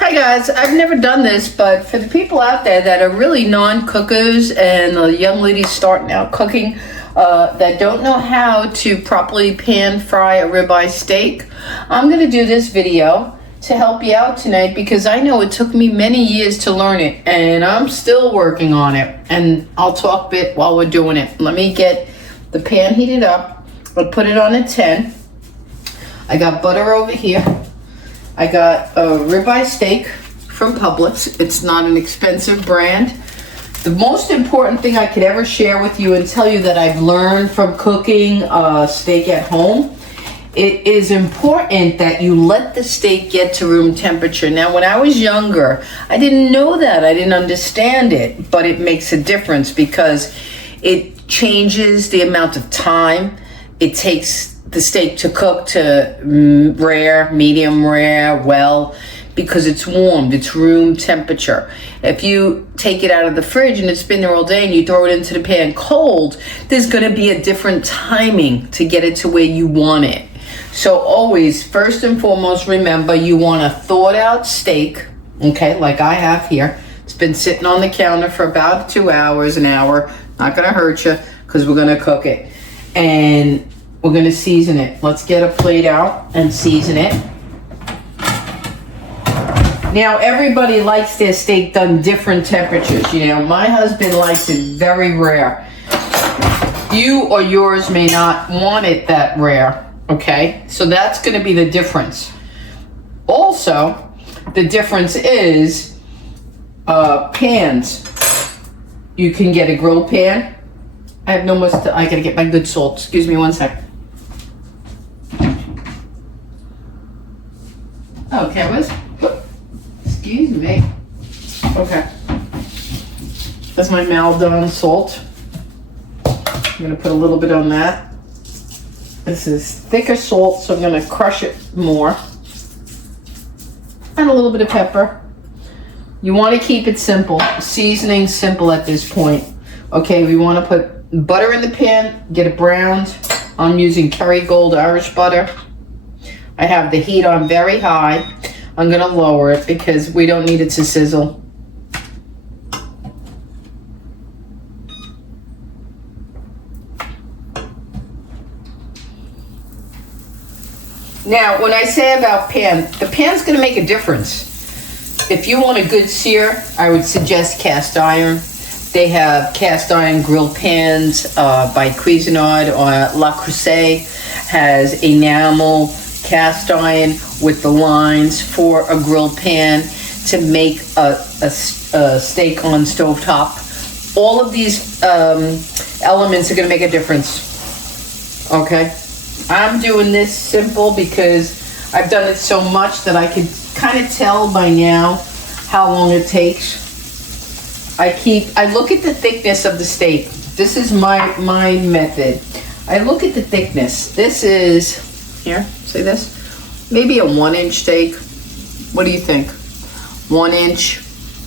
Hi guys, I've never done this, but for the people out there that are really non-cookers and the young ladies starting out cooking that don't know how to properly pan fry a ribeye steak, I'm going to do this video to help you out tonight because I know it took me many years to learn it and I'm still working on it, and I'll talk a bit while we're doing it. Let me get the pan heated up. I'll put it on a 10. I got butter over here. I got a ribeye steak from Publix. It's not an expensive brand. The most important thing I could ever share with you and tell you that I've learned from cooking steak at home, it is important that you let the steak get to room temperature. Now, when I was younger, I didn't know that. I didn't understand it, but it makes a difference because it changes the amount of time it takes the steak to cook to rare, medium rare, well, because it's warmed, it's room temperature. If you take it out of the fridge and it's been there all day and you throw it into the pan cold, there's gonna be a different timing to get it to where you want it. So always, first and foremost, remember you want a thawed out steak, okay, like I have here. It's been sitting on the counter for about 2 hours, an hour. Not gonna hurt you because we're gonna cook it. And we're gonna season it. Let's get a plate out and season it. Now, everybody likes their steak done different temperatures. You know, my husband likes it very rare. You or yours may not want it that rare, okay? So that's gonna be the difference. Also, the difference is pans. You can get a grill pan. I have no more, I gotta get my good salt. Excuse me one sec. Okay, excuse me. Okay. That's my Maldon salt. I'm gonna put a little bit on that. This is thicker salt, so I'm gonna crush it more. And a little bit of pepper. You wanna keep it simple. Seasoning simple at this point. Okay, we wanna put butter in the pan, get it browned. I'm using Kerrygold Irish butter. I have the heat on very high. I'm gonna lower it because we don't need it to sizzle. Now, when I say about pan, the pan's gonna make a difference. If you want a good sear, I would suggest cast iron. They have cast iron grill pans by Cuisinart, or La Creuset has enamel cast iron with the lines for a grill pan to make a steak on stovetop. All of these elements are going to make a difference. Okay, I'm doing this simple because I've done it so much that I can kind of tell by now how long it takes. I look at the thickness of the steak. This is my method. I look at the thickness. This is, here, see this? Maybe a 1-inch steak. What do you think? 1 inch,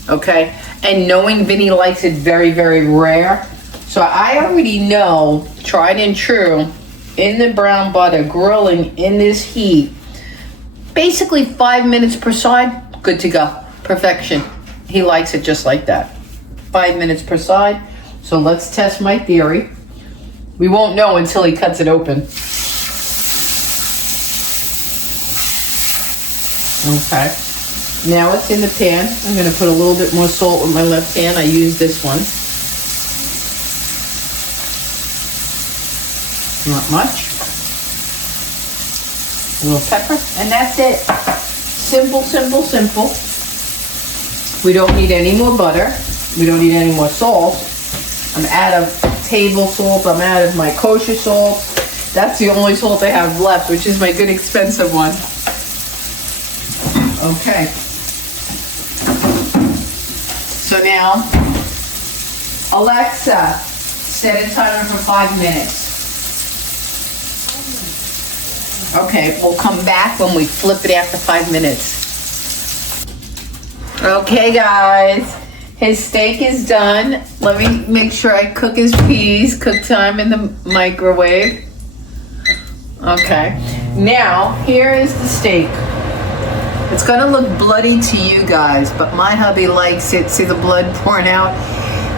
okay? And knowing Vinny likes it very, very rare. So I already know, tried and true, in the brown butter, grilling in this heat, basically 5 minutes per side, good to go, perfection. He likes it just like that. 5 minutes per side. So let's test my theory. We won't know until he cuts it open. Okay. Now it's in the pan. I'm going to put a little bit more salt with my left hand. I use this one. Not much. A little pepper. And that's it. Simple, simple, simple. We don't need any more butter. We don't need any more salt. I'm out of table salt. I'm out of my kosher salt. That's the only salt I have left, which is my good expensive one. Okay. So now, Alexa, set a timer for 5 minutes. Okay, we'll come back when we flip it after 5 minutes. Okay, guys. His steak is done. Let me make sure I cook his peas. Cook time in the microwave. Okay. Now, here is the steak. It's gonna look bloody to you guys, but my hubby likes it. See the blood pouring out?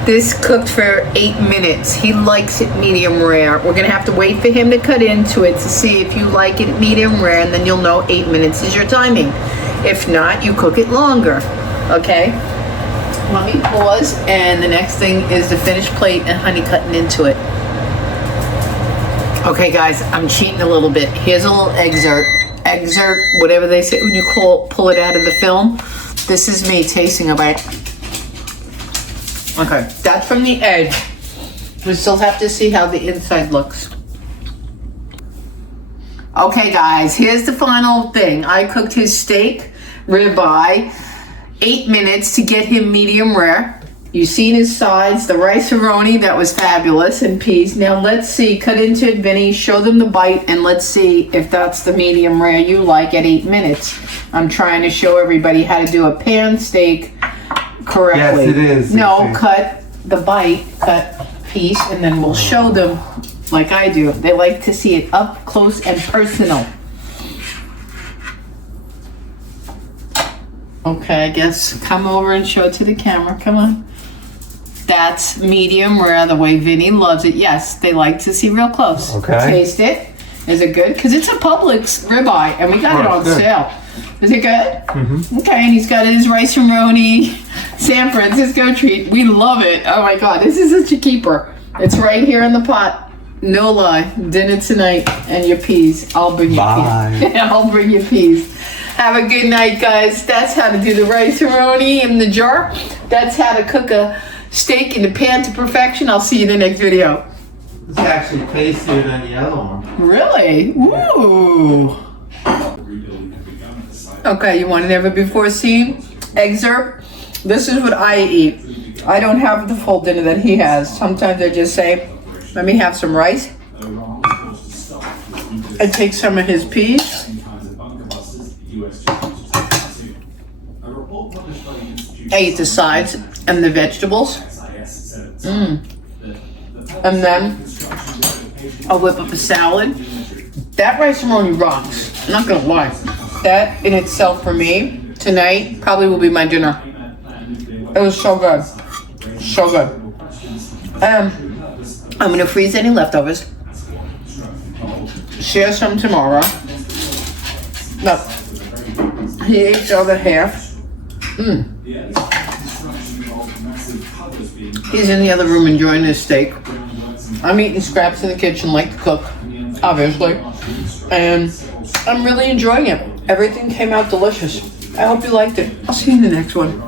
This cooked for 8 minutes. He likes it medium rare. We're gonna have to wait for him to cut into it to see if you like it medium rare, and then you'll know 8 minutes is your timing. If not, you cook it longer, okay? Let me pause, and the next thing is the finished plate and honey cutting into it. Okay guys, I'm cheating a little bit. Here's a little excerpt, whatever they say when you pull it out of the film. This is me tasting a bite. Okay, that's from the edge. We still have to see how the inside looks. Okay guys, here's the final thing. I cooked his steak, ribeye, 8 minutes to get him medium rare. You've seen his sides, the rice-a-roni, that was fabulous, and peas. Now let's see, cut into it, Vinny, show them the bite, and let's see if that's the medium rare you like at 8 minutes. I'm trying to show everybody how to do a pan steak correctly. Yes, it is. No, cut the bite, cut piece, and then we'll show them like I do. They like to see it up close and personal. Okay, I guess come over and show it to the camera. Come on. That's medium rare, the way Vinny loves it. Yes, they like to see real close. Okay. Taste it. Is it good? Because it's a Publix ribeye, and we got it on sale. Is it good? Mm-hmm. Okay, and he's got his rice-a-roni San Francisco treat. We love it. Oh my God, this is such a keeper. It's right here in the pot. No lie. Dinner tonight and your peas. I'll bring you peas. I'll bring you peas. Have a good night, guys. That's how to do the rice-a-roni in the jar. That's how to cook a steak in the pan to perfection. I'll see you in the next video. It's actually tastier than the other one. Really? Ooh. Okay, you want a never before seen excerpt? This is what I eat. I don't have the full dinner that he has. Sometimes I just say, let me have some rice. I take some of his peas. I eat the sides and the vegetables. And then I'll whip up a salad. That rice-a-roni rocks. I'm not gonna lie. That in itself for me tonight probably will be my dinner. It was so good. So good. I'm gonna freeze any leftovers. Share some tomorrow. No. He ate the other half. He's in the other room enjoying his steak. I'm eating scraps in the kitchen like to cook, obviously. And I'm really enjoying it. Everything came out delicious. I hope you liked it. I'll see you in the next one.